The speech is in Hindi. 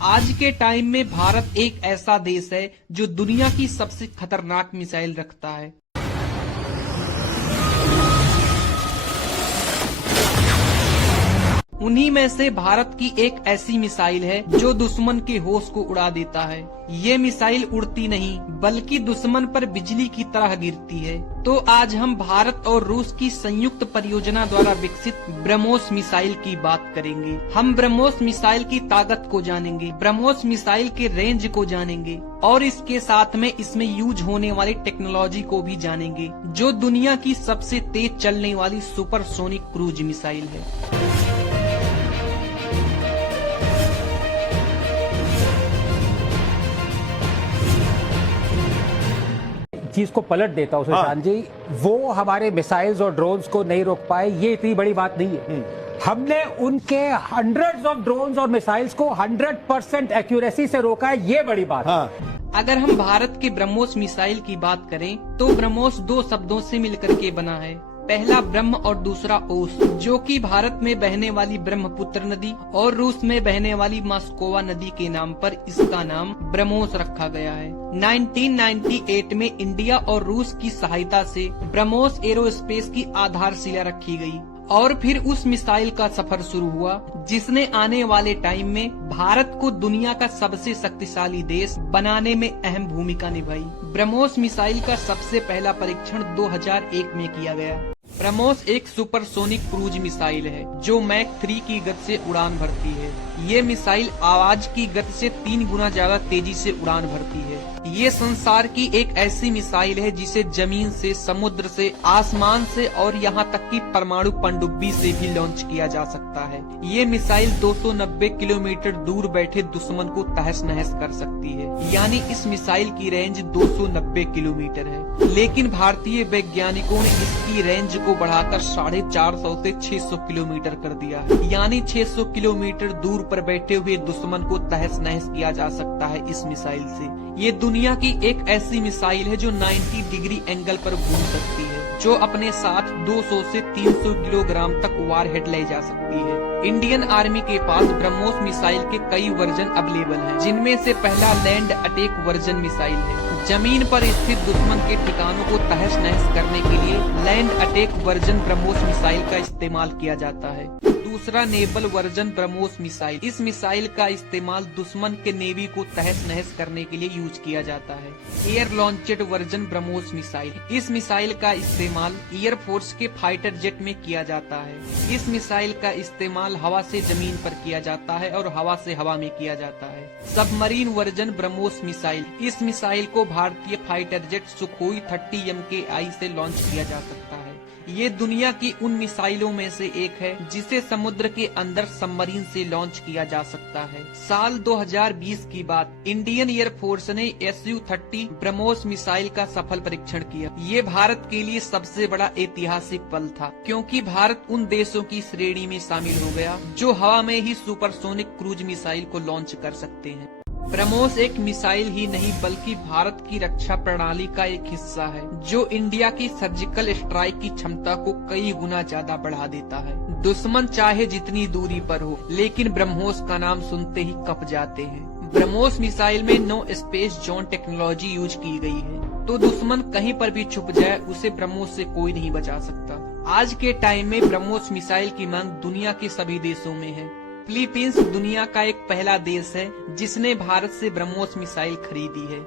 आज के टाइम में भारत एक ऐसा देश है जो दुनिया की सबसे खतरनाक मिसाइल रखता है। उन्हीं में से भारत की एक ऐसी मिसाइल है जो दुश्मन के होश को उड़ा देता है। ये मिसाइल उड़ती नहीं बल्कि दुश्मन पर बिजली की तरह गिरती है। तो आज हम भारत और रूस की संयुक्त परियोजना द्वारा विकसित ब्रह्मोस मिसाइल की बात करेंगे। हम ब्रह्मोस मिसाइल की ताकत को जानेंगे, ब्रह्मोस मिसाइल के रेंज को जानेंगे और इसके साथ में इसमें यूज होने वाली टेक्नोलॉजी को भी जानेंगे, जो दुनिया की सबसे तेज चलने वाली सुपरसोनिक क्रूज मिसाइल है। चीज को पलट देता हूं सुशांत जी, वो हमारे मिसाइल्स और ड्रोन्स को नहीं रोक पाए, ये इतनी बड़ी बात नहीं है। हमने उनके हंड्रेड्स ऑफ ड्रोन्स और मिसाइल्स को 100% एक्यूरेसी से रोका है, ये बड़ी बात है। अगर हम भारत के ब्रह्मोस मिसाइल की बात करें तो ब्रह्मोस दो शब्दों से मिलकर के बना है। पहला ब्रह्म और दूसरा ओस, जो कि भारत में बहने वाली ब्रह्मपुत्र नदी और रूस में बहने वाली मास्कोवा नदी के नाम पर इसका नाम ब्रह्मोस रखा गया है। 1998 में इंडिया और रूस की सहायता से ब्रह्मोस एरोस्पेस की आधारशिला रखी गई और फिर उस मिसाइल का सफर शुरू हुआ, जिसने आने वाले टाइम में भारत को दुनिया का सबसे शक्तिशाली देश बनाने में अहम भूमिका निभाई। ब्रह्मोस मिसाइल का सबसे पहला परीक्षण 2001 में किया गया। ब्रह्मोस एक सुपरसोनिक क्रूज मिसाइल है जो मैक 3 की गति से उड़ान भरती है। ये मिसाइल आवाज की गति से 3 गुना ज्यादा तेजी से उड़ान भरती है। ये संसार की एक ऐसी मिसाइल है जिसे जमीन से, समुद्र से, आसमान से और यहाँ तक कि परमाणु पनडुब्बी से भी लॉन्च किया जा सकता है। ये मिसाइल 290 किलोमीटर दूर बैठे दुश्मन को तहस नहस कर सकती है, यानी इस मिसाइल की रेंज 290 किलोमीटर है। लेकिन भारतीय वैज्ञानिकों ने इसकी रेंज को बढ़ाकर 450 से 600 किलोमीटर कर दिया है, यानी 600 किलोमीटर दूर पर बैठे हुए दुश्मन को तहस नहस किया जा सकता है इस मिसाइल से। ये दुनिया की एक ऐसी मिसाइल है जो 90 डिग्री एंगल पर घूम सकती है, जो अपने साथ 200 से 300 किलोग्राम तक वारहेड ले जा सकती है। इंडियन आर्मी के पास ब्रह्मोस मिसाइल के कई वर्जन अवेलेबल हैं, जिनमें से पहला लैंड अटैक वर्जन मिसाइल है। जमीन पर स्थित दुश्मन के ठिकानों को तहस नहस करने के लिए land attack version BrahMos missile का इस्तेमाल किया जाता है। दूसरा नेवल वर्जन ब्रह्मोस मिसाइल, इस मिसाइल का इस्तेमाल दुश्मन के नेवी को तहस नहस करने के लिए यूज किया जाता है। Air launched version BrahMos missile, इस मिसाइल का इस्तेमाल एयरफोर्स के फाइटर जेट में किया जाता है। इस मिसाइल का इस्तेमाल हवा से जमीन पर किया जाता है और हवा से हवा में किया जाता है। सबमरीन वर्जन ब्रह्मोस मिसाइल, इस मिसाइल को भारतीय फाइटर जेट सुखोई 30 MKI से लॉन्च किया जा सकता है। ये दुनिया की उन मिसाइलों में से एक है जिसे समुद्र के अंदर सबमरीन से लॉन्च किया जा सकता है। साल 2020 की बात, इंडियन एयर फोर्स ने Su-30 ब्रह्मोस मिसाइल का सफल परीक्षण किया। ये भारत के लिए सबसे बड़ा ऐतिहासिक पल था, क्योंकि भारत उन देशों की श्रेणी में शामिल हो गया जो हवा में ही सुपरसोनिक क्रूज मिसाइल को लॉन्च कर सकते हैं। ब्रह्मोस एक मिसाइल ही नहीं बल्कि भारत की रक्षा प्रणाली का एक हिस्सा है, जो इंडिया की सर्जिकल स्ट्राइक की क्षमता को कई गुना ज्यादा बढ़ा देता है। दुश्मन चाहे जितनी दूरी पर हो, लेकिन ब्रह्मोस का नाम सुनते ही कप जाते हैं। ब्रह्मोस मिसाइल में no space zone technology use की गई है, तो दुश्मन कहीं पर भी छुप जाए उसे ब्रह्मोस से कोई नहीं बचा सकता। आज के टाइम में ब्रह्मोस मिसाइल की मांग दुनिया के सभी देशों में है। फिलीपींस दुनिया का एक पहला देश है जिसने भारत से ब्रह्मोस मिसाइल खरीदी है।